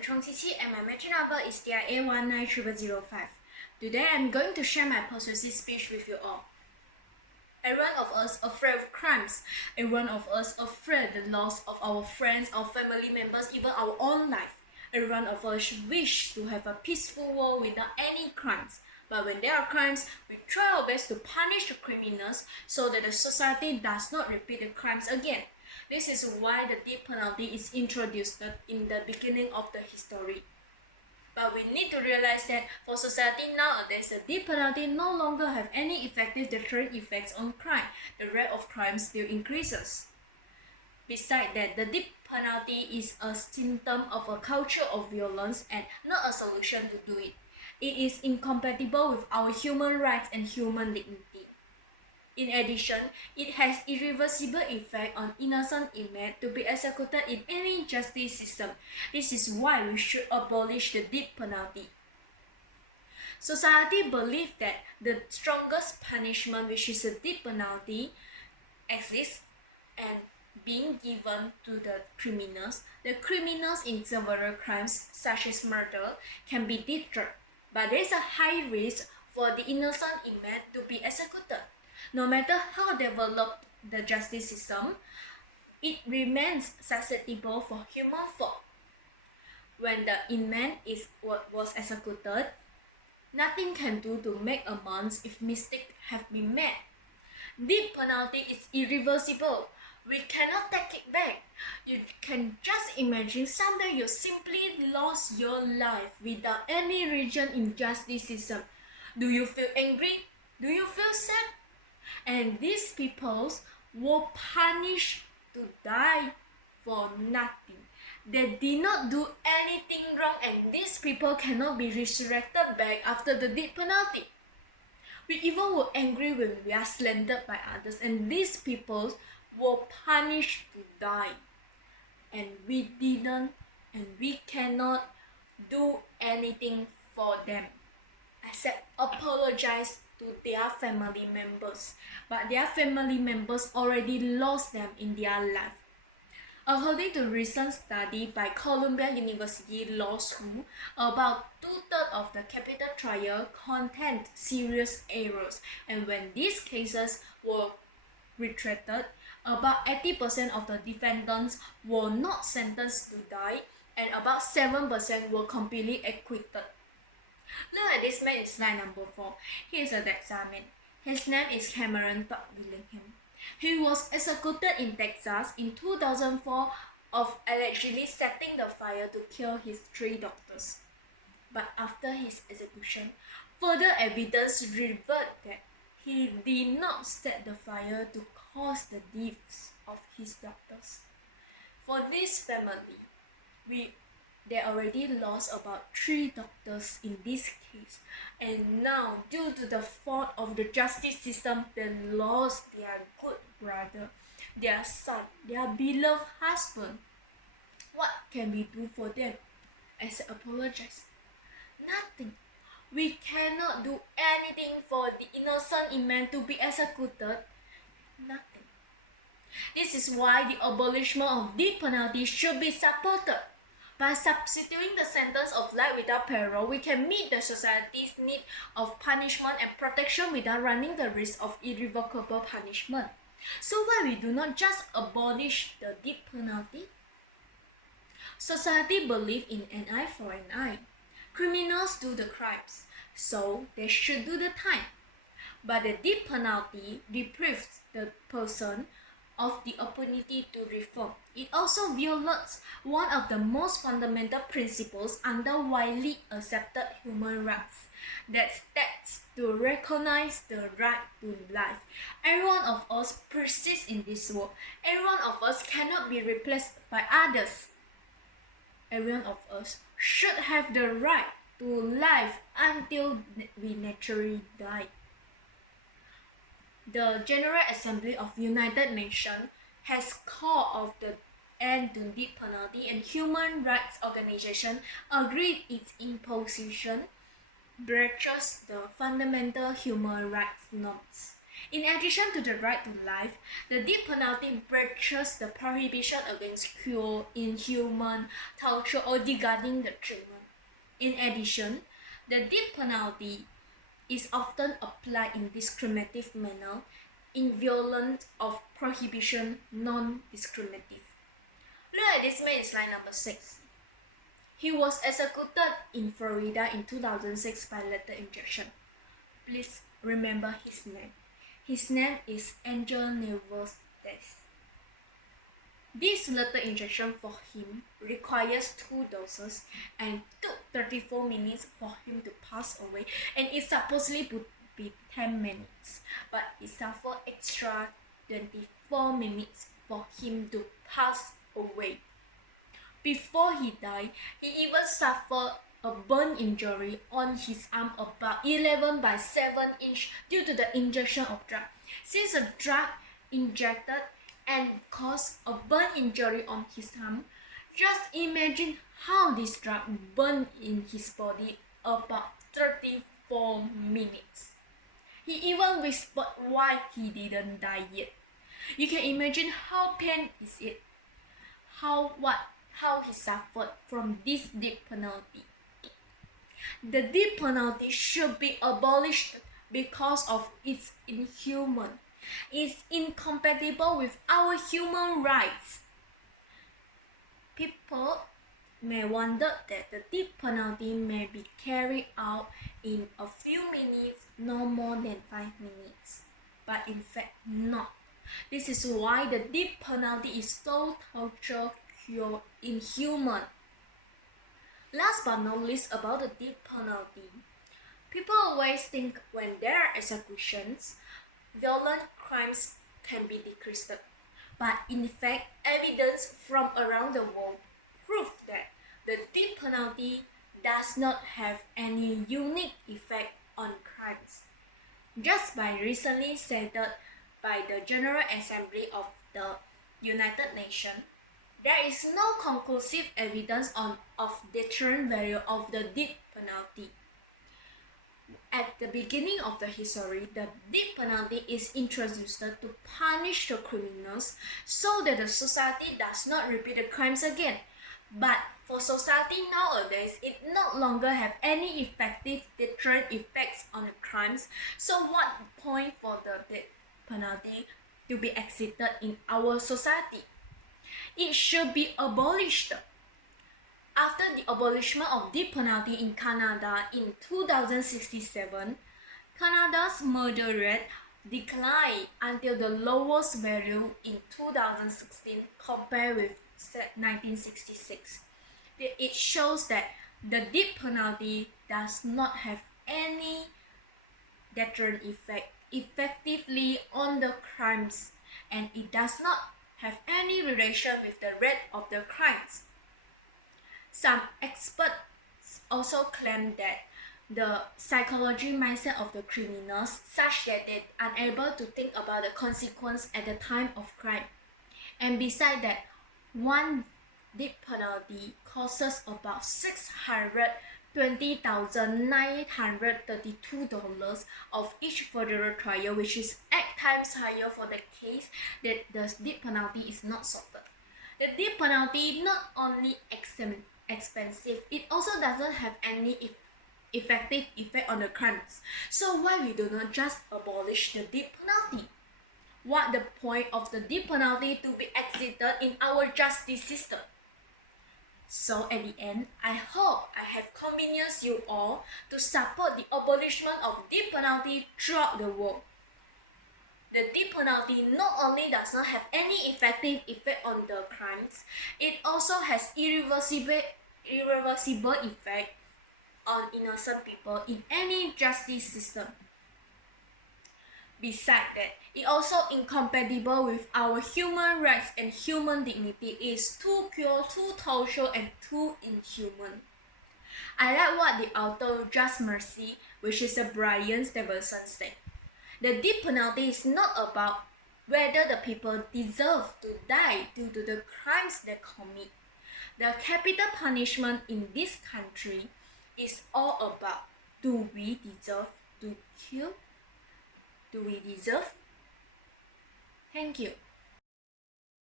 am Chong Chi and my matching number is DIA190005. Today I'm going to share my persuasive speech with you all. Every one of us afraid of crimes. Every one of us afraid the loss of our friends, our family members, even our own life. Every one of us wish to have a peaceful world without any crimes. But when there are crimes, we try our best to punish the criminals so that the society does not repeat the crimes again. This is why the death penalty is introduced in the beginning of the history. But we need to realize that for society nowadays, the death penalty no longer have any effective deterrent effects on crime. The rate of crime still increases. Besides that, the death penalty is a symptom of a culture of violence and not a solution to do it. It is incompatible with our human rights and human dignity. In addition, it has irreversible effect on innocent inmates to be executed in any justice system. This is why we should abolish the death penalty. Society believes that the strongest punishment, which is the death penalty, exists and being given to the criminals. The criminals in several crimes, such as murder, can be deterred, but there is a high risk for the innocent inmate to be executed. No matter how developed the justice system, it remains susceptible for human fault. When the inmate was executed, nothing can do to make amends if mistakes have been made. Death penalty is irreversible. We cannot take it back. You can just imagine someday you simply lost your life without any reason in justice system. Do you feel angry? Do you feel sad? And these people were punished to die for nothing. They did not do anything wrong, and these people cannot be resurrected back after the death penalty. We even were angry when we are slandered by others, and these people were punished to die. And we didn't, and we cannot do anything for them except apologize to their family members. But their family members already lost them in their life. According to a recent study by Columbia University Law School, about 2/3 of the capital trial contained serious errors, and when these cases were retracted, about 80% of the defendants were not sentenced to die, and about 7% were completely acquitted. Look at this man in slide number 4. He is a Texas man. His name is Cameron Todd Willingham. He was executed in Texas in 2004 of allegedly setting the fire to kill his 3 doctors. But after his execution, further evidence revealed that he did not set the fire to cause the deaths of his doctors. For this family, they already lost about 3 doctors in this case, and now due to the fault of the justice system, they lost their good brother, their son, their beloved husband. What can we do for them except apologize? Nothing. We cannot do anything for the innocent inmate to be executed. Nothing. This is why the abolishment of death penalty should be supported. By substituting the sentence of life without parole, we can meet the society's need of punishment and protection without running the risk of irrevocable punishment. So why we do not just abolish the death penalty? Society believes in an eye for an eye. Criminals do the crimes, so they should do the time. But the death penalty deprives the person of the opportunity to reform. It also violates one of the most fundamental principles under widely accepted human rights, that states to recognize the right to life. Every one of us persists in this world. Every one of us cannot be replaced by others. Every one of us should have the right to life until we naturally die. The General Assembly of United Nations has called of the end to death penalty, and human rights organizations agreed its imposition breaches the fundamental human rights norms. In addition to the right to life, the death penalty breaches the prohibition against cruel, inhuman, torture, or degrading the treatment. In addition, the death penalty is often applied in discriminative manner, in violence of prohibition, non-discriminative. Look at this man in slide number 6. He was executed in Florida in 2006 by lethal injection. Please remember his name. His name is Angel Neves. This lethal injection for him requires 2 doses and took 34 minutes for him to pass away, and it supposedly would be 10 minutes, but it suffered extra 24 minutes for him to pass away. Before he died, he even suffered a burn injury on his arm about 11 by 7 inch due to the injection of drug. Since the drug injected and caused a burn injury on his arm, just imagine how this drug burned in his body about 34 minutes. He even whispered why he didn't die yet. You can imagine how pain is it, how he suffered from this death penalty. The death penalty should be abolished because of its inhuman. It's incompatible with our human rights. People may wonder that the death penalty may be carried out in a few minutes, no more than 5 minutes, but in fact not. This is why the death penalty is so torture, cruel, inhuman. Last but not least, about the death penalty. People always think when there are executions, violent crimes can be decreased. But in fact, evidence from around the world prove that the death penalty does not have any unique effect on crimes. Just by recently stated by the General Assembly of the United Nations, there is no conclusive evidence of deterrent value of the death penalty. At the beginning of the history, the death penalty is introduced to punish the criminals so that the society does not repeat the crimes again. But for society nowadays, it no longer have any effective deterrent effects on the crimes. So what point for the death penalty to be exerted in our society? It should be abolished. After the abolishment of death penalty in Canada in 2067, Canada's murder rate declined until the lowest value in 2016 compared with 1966. It shows that the death penalty does not have any deterrent effect effectively on the crimes, and it does not have any relation with the rate of the crimes. Some experts also claim that the psychology mindset of the criminals such that they are unable to think about the consequence at the time of crime. And besides that, one death penalty costs about $620,932 of each federal trial, which is 8 times higher for the case that the death penalty is not sorted. The death penalty not only expensive, it also doesn't have any effective effect on the crimes. So why we do not just abolish the death penalty? What the point of the death penalty to be exerted in our justice system? So at the end, I hope I have convinced you all to support the abolishment of death penalty throughout the world. The death penalty not only does not have any effective effect on the crimes, it also has irreversible effect on innocent people in any justice system. Besides that, it also incompatible with our human rights and human dignity. It is too cruel, too torture, and too inhuman. I like what the author Just Mercy, which is a Brian Stevenson, said. The death penalty is not about whether the people deserve to die due to the crimes they commit. The capital punishment in this country is all about, do we deserve to kill? Do we deserve Thank you.